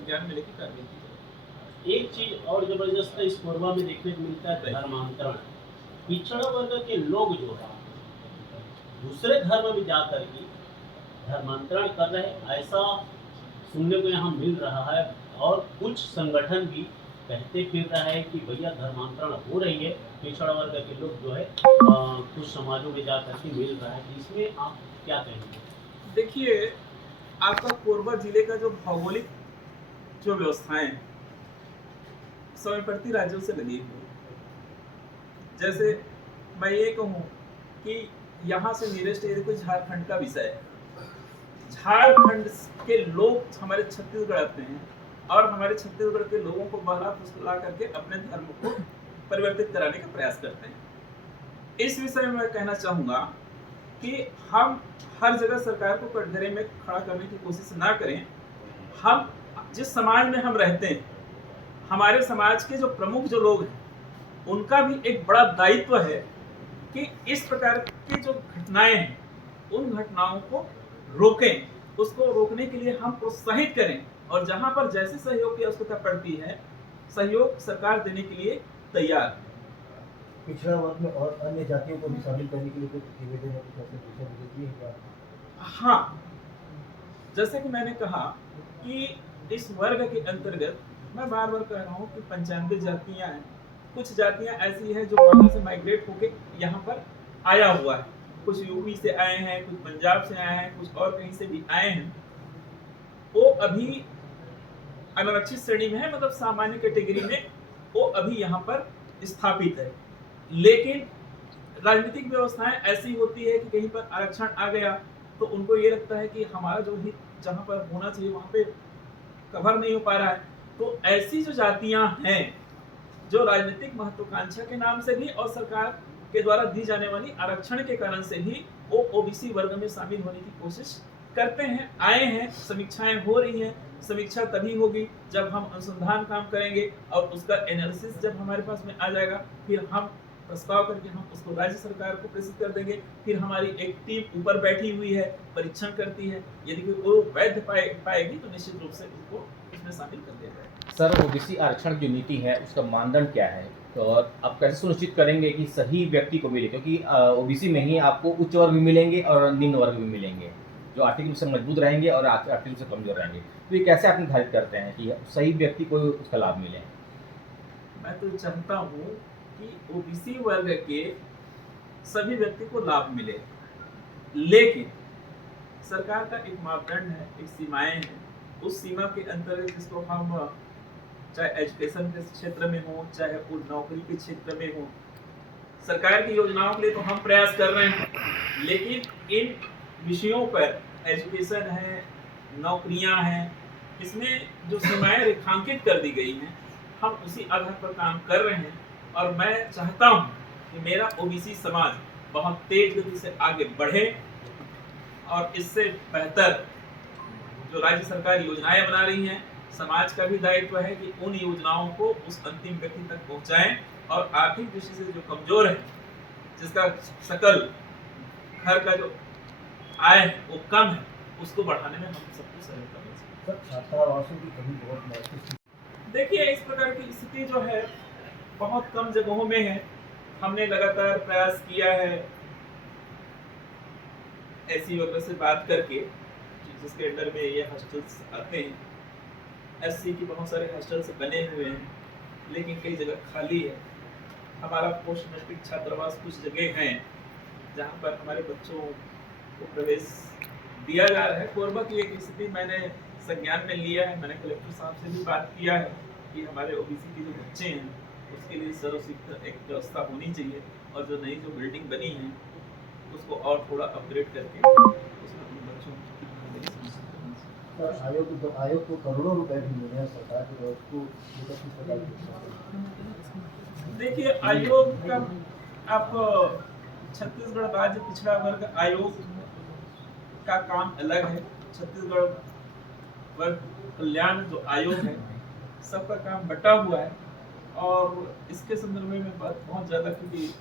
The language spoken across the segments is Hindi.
संज्ञान में लेकर कार्रवाई की जाए। एक चीज और जबरदस्त इस कोरबा में देखने को मिलता है धर्मांतरण। पिछड़ा वर्ग के लोग जो है दूसरे धर्म में जाकर के धर्मांतरण कर रहे, ऐसा सुनने को यहाँ मिल रहा है। और कुछ संगठन भी कहते फिर रहा है कि भैया धर्मांतरण हो रही है, पिछड़ा वर्ग के लोग जो है कुछ समाजों में जाकर के मिल रहा है। इसमें आप क्या कहेंगे? देखिए, आपका कोरबा जिले का जो भौगोलिक जो व्यवस्थाएं हैं सीमावर्ती राज्यों से लगी हुई है। जैसे मैं ये कहूँ कि यहाँ से नियरेस्ट एरिया कोई झारखंड का विषय है। झारखंड के लोग हमारे छत्तीसगढ़ आते हैं और हमारे छत्तीसगढ़ के लोगों को बहला फुसला करके अपने धर्म को परिवर्तित कराने का प्रयास करते हैं। इस विषय में मैं कहना चाहूँगा कि हम हर जगह सरकार को कटघरे में खड़ा करने की कोशिश ना करें। हम जिस समाज में हम रहते हैं, हमारे समाज के जो प्रमुख जो लोग हैं, उनका भी एक बड़ा दायित्व है कि इस प्रकार की जो घटनाएं हैं, उन घटनाओं को रोकें। उसको रोकने के लिए हम प्रोत्साहित करें और जहां पर जैसे सहयोग की आवश्यकता पड़ती है, सहयोग सरकार देने के लिए तैयार है। पिछड़ा वर्ग में और अन्य जातियों को भी शामिल करने के लिए कुछ निवेदन या कुछ ऐसे दिशा निर्देश है क्या? हाँ, जैसे कि मैंने कहा कि इस वर्ग के अंतर्गत मैं बार बार कह रहा हूँ कि 95 जातियां हैं। कुछ जातियां ऐसी हैं जो बाहर से माइग्रेट होके यहाँ पर आया हुआ है। कुछ यूपी से आए हैं, कुछ पंजाब से आए हैं, कुछ और कहीं से भी आए हैं। वो अभी अनारक्षित श्रेणी में है, मतलब सामान्य कैटेगरी में वो अभी यहाँ पर स्थापित है। लेकिन राजनीतिक व्यवस्थाएं ऐसी होती है कि कहीं पर आरक्षण आ गया तो उनको ये लगता है कि हमारा जो हित जहाँ पर होना चाहिए वहाँ पे कवर नहीं हो पा रहा है। तो ऐसी जो जातियां हैं जो राजनीतिक महत्वाकांक्षा के नाम से भी और सरकार के द्वारा दी जाने वाली आरक्षण के कारण से भी वो ओबीसी वर्ग में शामिल होने की कोशिश करते हैं, आए हैं। समीक्षाएं हो रही हैं। समीक्षा तभी होगी जब हम अनुसंधान काम करेंगे और उसका एनालिसिस जब हमारे पास में आ जाएगा, फिर हम प्रस्ताव करके हम उसको राज्य सरकार को प्रेषित कर देंगे। फिर हमारी एक टीम ऊपर बैठी हुई है, परीक्षण करती है। यदि वो वैध पाएगी तो निश्चित रूप से उसको इसमें शामिल कर दिया जाएगा। सर, ओबीसी आरक्षण जो नीति है उसका मानदंड क्या है? तो और आप कैसे सुनिश्चित करेंगे कि सही व्यक्ति को मिले, क्योंकि ओबीसी में ही आपको उच्च वर्ग भी मिलेंगे और निम्न वर्ग भी मिलेंगे, जो आर्थिक रूप से मजबूत रहेंगे और आर्थिक रूप से कमजोर रहेंगे। तो ये कैसे आप निर्धारित करते हैं कि सही व्यक्ति को उसका लाभ मिले? मैं तो चाहता हूँ कि ओबीसी वर्ग के सभी व्यक्ति को लाभ मिले, लेकिन सरकार का एक मापदंड है, एक सीमाएं हैं। उस सीमा के अंतर्गत जिसको हम चाहे एजुकेशन के क्षेत्र में हो, चाहे वो नौकरी के क्षेत्र में हो, सरकार की योजनाओं के लिए तो हम प्रयास कर रहे हैं। लेकिन इन विषयों पर एजुकेशन है, नौकरियां हैं, इसमें जो सीमाएं रेखांकित कर दी गई हैं, हम उसी आधार पर काम कर रहे हैं। और मैं चाहता हूं कि मेरा ओबीसी समाज बहुत तेज गति से आगे बढ़े और इससे बेहतर जो राज्य सरकार योजनाएं बना रही हैं, समाज का भी दायित्व है कि उन योजनाओं को उस अंतिम व्यक्ति तक पहुंचाएं और आर्थिक दृष्टि से जो कमजोर है, जिसका सकल घर का जो आय है वो कम है, उसको बढ़ाने में हम सबको सहयोग करना चाहिए। सर, छात्रावासों की कमी बहुत महत्वपूर्ण। देखिए, इस प्रकार की स्थिति जो है बहुत कम जगहों में है। हमने लगातार प्रयास किया है ऐसी वगैरह से बात करके, जिसके अंडर में ये हॉस्टल्स आते हैं। एससी की बहुत सारे हॉस्टल्स बने हुए हैं, लेकिन कई जगह खाली है। हमारा पोस्ट मैट्रिक छात्रावास कुछ जगह हैं जहाँ पर हमारे बच्चों को प्रवेश दिया जा रहा है। कोरबा की एक स्थिति मैंने संज्ञान में लिया है। मैंने कलेक्टर साहब से भी बात किया है कि हमारे ओबीसी के जो बच्चे हैं उसके लिए सर्वशिक्षा एक व्यवस्था होनी चाहिए, और जो नई जो बिल्डिंग बनी है उसको और थोड़ा अपग्रेड करके उसमें उन बच्चों सर, आयोग को करोड़ों रुपए भी मिले हैं सरकार की तरफ को, किस प्रकार की? देखिए, आयोग का आप छत्तीसगढ़ राज्य पिछड़ा वर्ग आयोग का काम अलग है। छत्तीसगढ़ वर्ग कल्याण जो आयोग है, सबका काम बटा हुआ है। और इसके संदर्भ में बात बहुत ज़्यादा, क्योंकि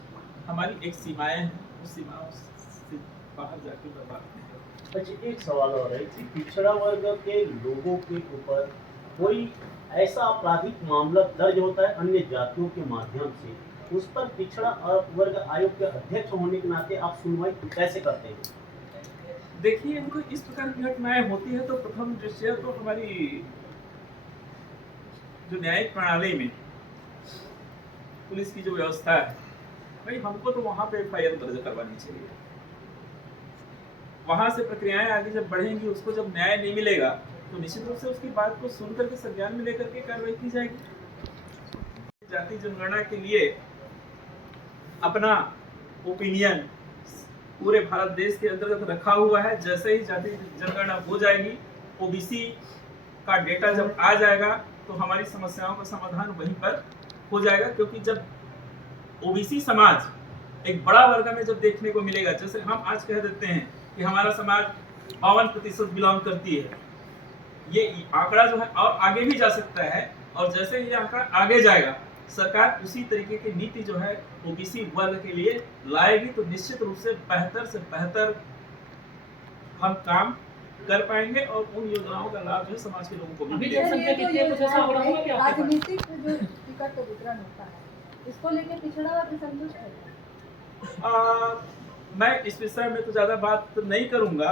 हमारी एक सीमाएं हैं, उस सीमाओं से बाहर जाके मैं बात नहीं करूँ। अच्छा, एक सवाल और है कि पिछड़ा वर्ग के लोगों के ऊपर कोई ऐसा आपराधिक मामला दर्ज होता है अन्य जातियों के माध्यम से, उस पर पिछड़ा वर्ग आयोग के अध्यक्ष होने के नाते आप सुनवाई कैसे करते हैं? देखिए, इनको इस प्रकार की घटनाएं होती है तो प्रथम दृष्टया तो हमारी जो न्यायिक प्रणाली में पुलिस की जो व्यवस्था है, भाई हमको तो वहां पे एफआईआर दर्ज करवानी चाहिए। वहां से प्रक्रियाएं आगे जब बढ़ेंगी, उसको जब न्याय नहीं मिलेगा तो निश्चित रूप से उसकी बात को सुन करके संज्ञान में लेकर के कार्रवाई की जाएगी। जाति जनगणना के लिए अपना ओपिनियन पूरे भारत देश के अंतर्गत रखा हुआ है। जैसे ही जाति जनगणना हो जाएगी, ओबीसी का डेटा जब आ जाएगा तो हमारी समस्याओं का समाधान वहीं पर हो जाएगा। क्योंकि जब ओबीसी समाज एक बड़ा वर्ग में जब देखने को मिलेगा, जैसे हम आज कह देते हैं कि हमारा समाज 52% बिलोंग करती है, ये आंकड़ा जो है और आगे भी जा सकता है। और जैसे ये आंकड़ा आगे जाएगा, सरकार उसी तरीके की नीति जो है ओबीसी वर्ग के लिए लाएगी, तो निश्चित रूप से बेहतर हम काम कर पाएंगे और उन योजनाओं का लाभ जो है समाज के लोगों को भी मिलेगा। राजनीतिक जो टिकट का वितरण होता है, इसको लेकर पिछड़ा वर्ग संतुष्ट है? मैं इस विषय में तो ज्यादा बात नहीं करूंगा,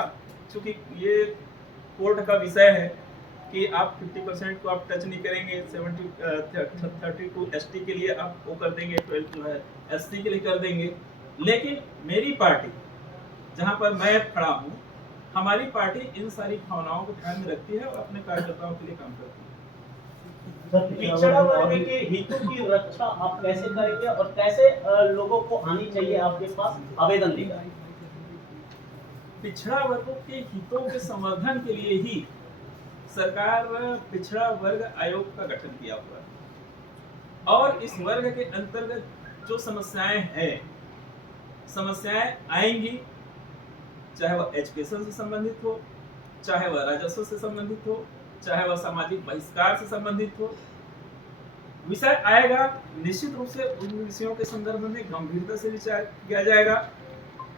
क्योंकि ये कोर्ट का विषय है कि आप 50% को आप टच नहीं करेंगे, 32 एसटी के लिए आप वो कर देंगे, 12 जो है एसटी के लिए कर देंगे। लेकिन मेरी पार्टी जहां पर मैं खड़ा हूं, हमारी पार्टी इन सारी भावनाओं को ध्यान में रखती है और अपने कार्यकर्ताओं के लिए काम करती है। पिछड़ा वर्ग के हितों की रक्षा आप कैसे करेंगे और कैसे लोगों को आनी चाहिए आपके पास आवेदन देकर? पिछड़ा वर्गों के हितों के संवर्धन के लिए ही सरकार पिछड़ा वर्ग आयोग का गठन किया हुआ है। और इस वर्ग के अंतर्गत जो समस्याएं आएंगी, चाहे वह एजुकेशन से संबंधित हो, चाहे वह राजस्व से संबंधित हो, चाहे वह सामाजिक बहिष्कार से संबंधित हो, विषय आएगा। निश्चित रूप से उन विषयों के संदर्भ में गंभीरता से विचार किया जाएगा।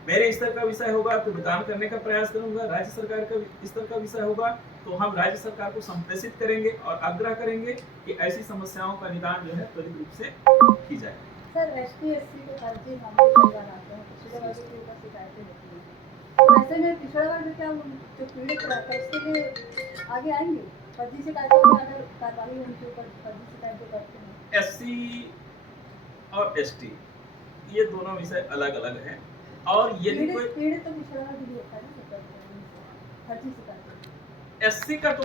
मेरे स्तर का विषय होगा तो निदान करने का प्रयास करूंगा, राज्य सरकार का स्तर का विषय होगा तो हम राज्य सरकार को संप्रेषित करेंगे और आग्रह करेंगे कि ऐसी समस्याओं का निदान जो है त्वरित रूप से की जाए। सर, एसटी एससी के फर्जी मामले कई बार आते हैं, पिछड़े वर्ग के ऊपर शिकायतें होती हैं, तो ऐसे में पिछड़ा वर्ग क्या जो पीड़ित रहता है उसके लिए आगे आएंगे? फर्जी शिकायतों में अगर कार्रवाई उनके ऊपर फर्जी शिकायतें करते हैं। एससी और एसटी ये दोनों विषय अलग अलग हैं। और यदि कोई पीड़ित तो पिछड़ा वर्ग भी होता है ना, फर्जी शिकायतें। एससी का तो